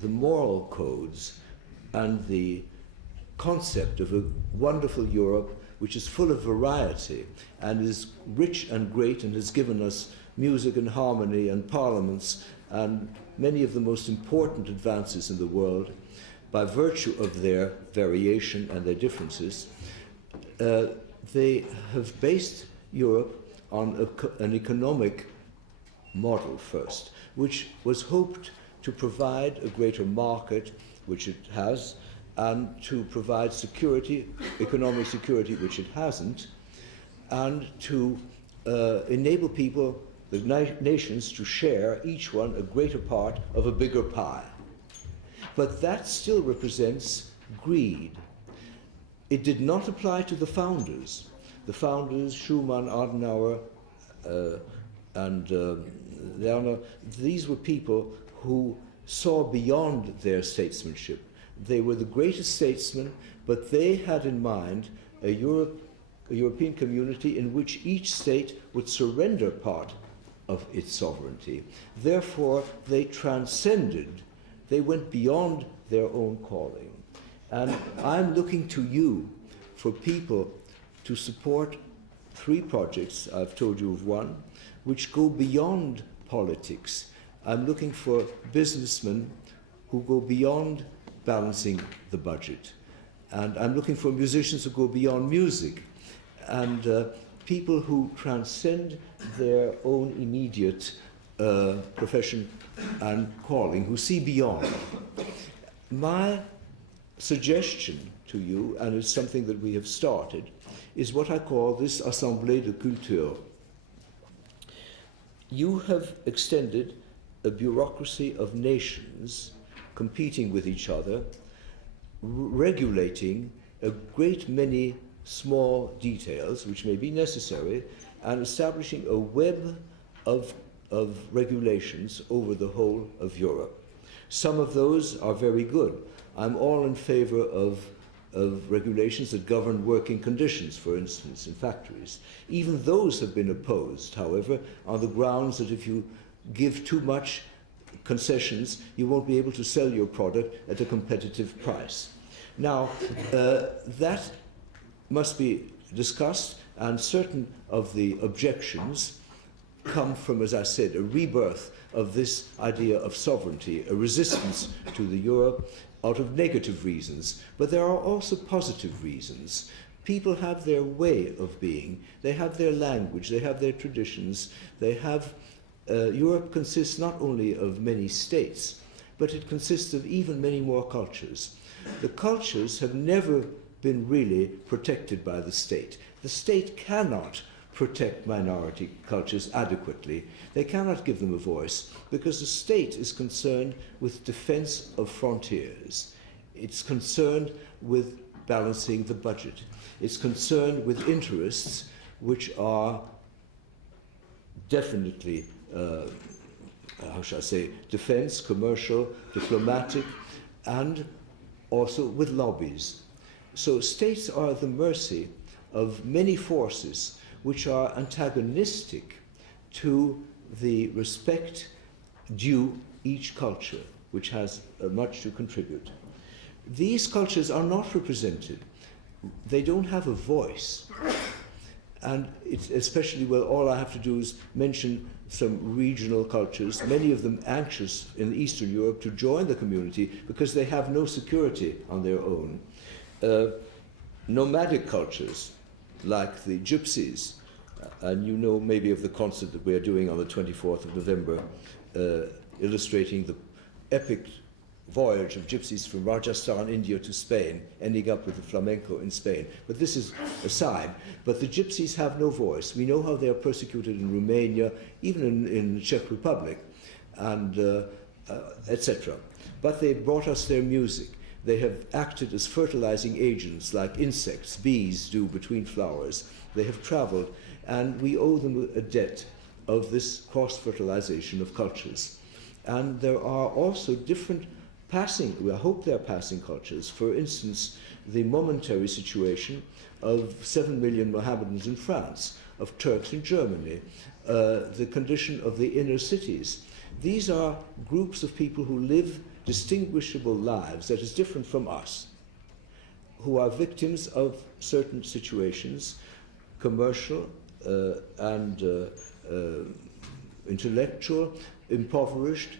the moral codes and the concept of a wonderful Europe which is full of variety and is rich and great and has given us music and harmony and parliaments and many of the most important advances in the world by virtue of their variation and their differences. They have based Europe on an economic model first, which was hoped to provide a greater market, which it has, and to provide security, economic security, which it hasn't, and to enable people, the nations, to share, each one, a greater part of a bigger pie. But that still represents greed. It did not apply to the founders. The founders, Schumann, Adenauer, and Lerner, these were people who saw beyond their statesmanship. They were the greatest statesmen, but they had in mind a European community in which each state would surrender part of its sovereignty. Therefore, they transcended, they went beyond their own calling. And I'm looking to you for people to support 3 projects, I've told you of one, which go beyond politics. I'm looking for businessmen who go beyond balancing the budget. And I'm looking for musicians who go beyond music. And people who transcend their own immediate profession and calling, who see beyond. My suggestion to you, and it's something that we have started, is what I call this Assemblée de culture. You have extended a bureaucracy of nations competing with each other, regulating a great many small details which may be necessary, and establishing a web of regulations over the whole of Europe. Some of those are very good. I'm all in favor of regulations that govern working conditions, for instance, in factories. Even those have been opposed, however, on the grounds that if you give too much concessions, you won't be able to sell your product at a competitive price. Now, that must be discussed, and certain of the objections come from, as I said, a rebirth of this idea of sovereignty, a resistance to the euro out of negative reasons. But there are also positive reasons. People have their way of being, they have their language, they have their traditions, they have Europe consists not only of many states, but it consists of even many more cultures. The cultures have never been really protected by the state. The state cannot protect minority cultures adequately. They cannot give them a voice because the state is concerned with defense of frontiers. It's concerned with balancing the budget. It's concerned with interests which are definitely how shall I say, defense, commercial, diplomatic, and also with lobbies. So states are at the mercy of many forces which are antagonistic to the respect due each culture, which has much to contribute. These cultures are not represented. They don't have a voice. And it's especially, well, all I have to do is mention some regional cultures, many of them anxious in Eastern Europe to join the community because they have no security on their own. Nomadic cultures, like the Gypsies, and you know maybe of the concert that we are doing on the 24th of November, illustrating the epic voyage of gypsies from Rajasthan, India to Spain, ending up with the flamenco in Spain. But this is aside. But the gypsies have no voice. We know how they are persecuted in Romania, even in the Czech Republic, and etc. But they brought us their music. They have acted as fertilizing agents like insects, bees do between flowers. They have traveled, and we owe them a debt of this cross-fertilization of cultures. And there are also different passing, I hope they're passing cultures. For instance, the momentary situation of 7 million Mohammedans in France, of Turks in Germany, the condition of the inner cities, These are groups of people who live distinguishable lives that is different from us, who are victims of certain situations, commercial and intellectual, impoverished,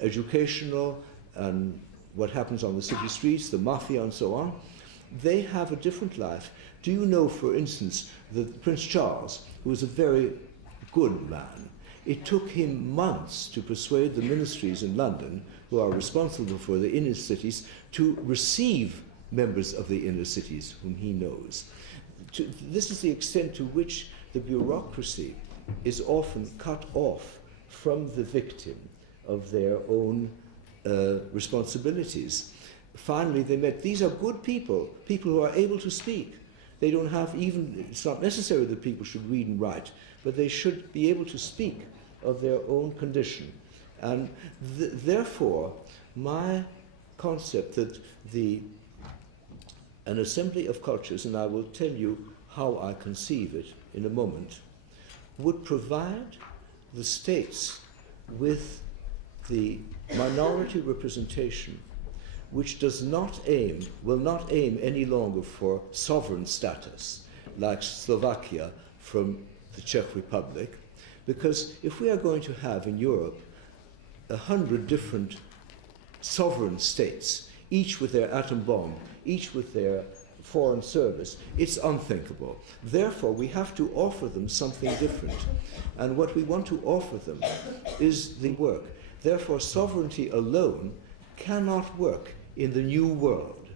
educational, and what happens on the city streets, the mafia and so on. They have a different life. Do you know, for instance, that Prince Charles, who was a very good man, it took him months to persuade the ministries in London, who are responsible for the inner cities, to receive members of the inner cities whom he knows. This is the extent to which the bureaucracy is often cut off from the victim of their own responsibilities. Finally, they met, these are good people, people who are able to speak. They don't have even, it's not necessary that people should read and write, but they should be able to speak of their own condition. And therefore, my concept that an assembly of cultures, and I will tell you how I conceive it in a moment, would provide the states with the minority representation which will not aim any longer for sovereign status, like Slovakia from the Czech Republic, because if we are going to have in Europe 100 different sovereign states, each with their atom bomb, each with their foreign service, it's unthinkable. Therefore, we have to offer them something different. And what we want to offer them is the work. Therefore, sovereignty alone cannot work in the new world.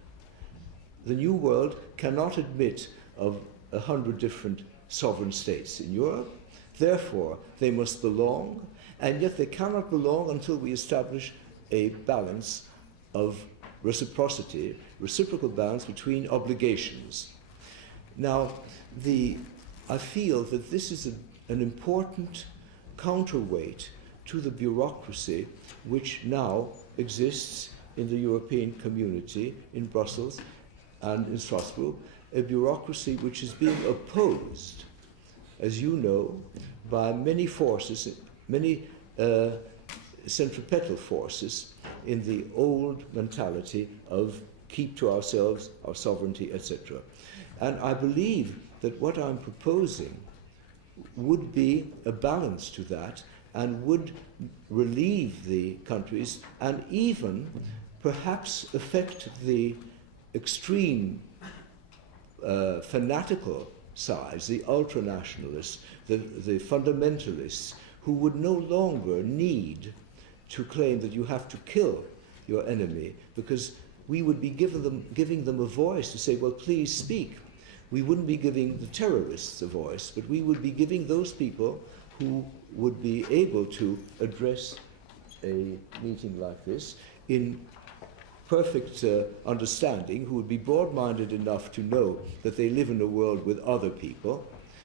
The new world cannot admit of 100 different sovereign states in Europe. Therefore, they must belong, and yet they cannot belong until we establish a balance of reciprocity, reciprocal balance between obligations. Now, I feel that this is an important counterweight to the bureaucracy which now exists in the European community, in Brussels and in Strasbourg, a bureaucracy which is being opposed, as you know, by many forces, many centripetal forces in the old mentality of keep to ourselves, our sovereignty, etc. And I believe that what I'm proposing would be a balance to that and would relieve the countries and even perhaps affect the extreme fanatical sides, the ultranationalists, the fundamentalists, who would no longer need to claim that you have to kill your enemy, because we would be giving them a voice to say, well, please speak. We wouldn't be giving the terrorists a voice, but we would be giving those people who would be able to address a meeting like this in perfect understanding, who would be broad-minded enough to know that they live in a world with other people,